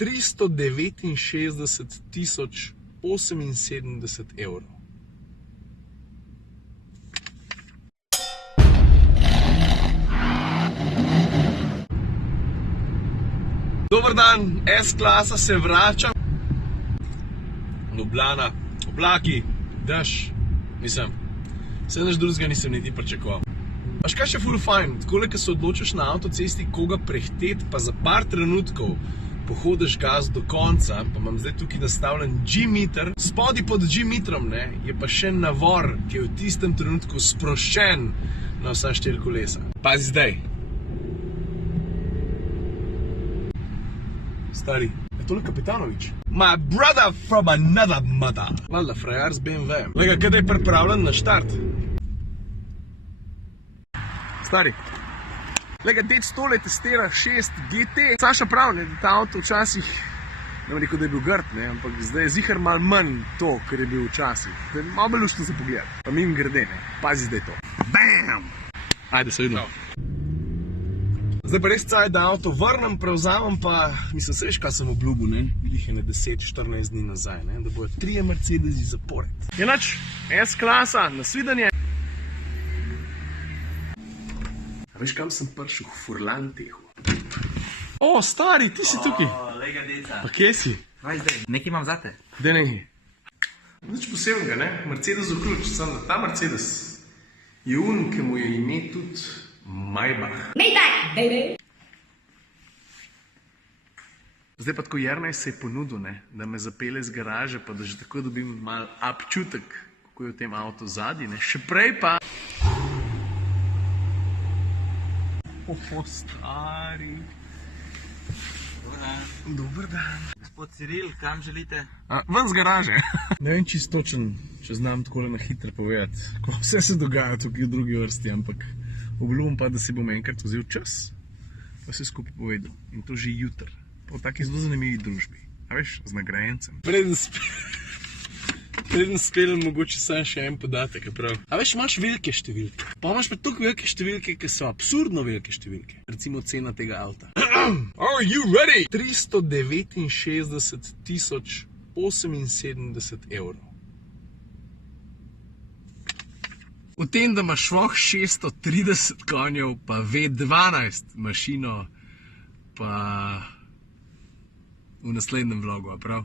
369 078 evrov. Dober dan, S-klasa se vrača. Ljubljana, oblaki, dež, vse nič drugega nisem niti pričakoval. Veš kaj še ful fajn, takole, ko se odločiš na avtocesti, koga prehiteti, pa za par trenutkov pohodiš gas do konca, pa imam zdaj tukaj nastavljen G-meter, spodaj pod G-metrom, je pa še navor, ki je v tistem trenutku sproščen na vsa 4 kolesa. Pazi zdaj. Stari, je tole Kapitanovič? My brother from another mother. Valjda, frajar z BMW-jem. Lega, kada je pripravljen na štart? Stari. Lega, dec tole testira 6 GT. Saša prav, da ta avto včasih, ne bom rekel, da je bil grd, ampak zdaj je zihar malo manj to, kar je bil včasih. Malo bolj luštno za pogled. Pa mim grede, pazi zdaj to. Bam! Ajde, se vidimo. Zdaj pa res caj, da avto vrnem, prevzamem pa, mislim, se veš, kaj sem obljubil, Jih je na 10-14 dni nazaj, da bojo 3 Mercedesi zapored. Jenač, S-klasa, nasvidenje. A veš, kam sem prišel? V Furlantehu. O, stari, ti si tukaj. O, lega deca. Pa kje si? Vaj zdaj, nekaj imam zate. Daj nekaj. Nič posebnega, Mercedes v ključ, samo da ta Mercedes je ki mu je ime tudi Maybach. Maybach, baby! Zdaj pa tako Jernej se je ponudil, da me zapelje z garaže, pa da že tako dobim mal občutek, kako je v tem avtu zadnji, Še prej pa... stari... Dober dan. Gospod Ciril, kam želite? Ven z garaže. Ne vem čisto točen, če znam takole na hitro povedati, ko vse se dogaja tukaj v drugi vrsti, ampak obljubim pa, da si bom enkrat vzel čas, pa vse skupaj povedal. In to že jutri. Pa v taki zelo zanimivi družbi. A veš, z nagrajencem. Preden speljem mogoče sam še en podatek, prav. A veš, imaš velike številke. Pa imaš pa toliko velike številke, ki so absurdno velike številke. Recimo cena tega avta. Are you ready? 369 078 evrov. V tem, da imaš voh 630 konjev, pa V12 mašino, pa v naslednjem vlogu, prav?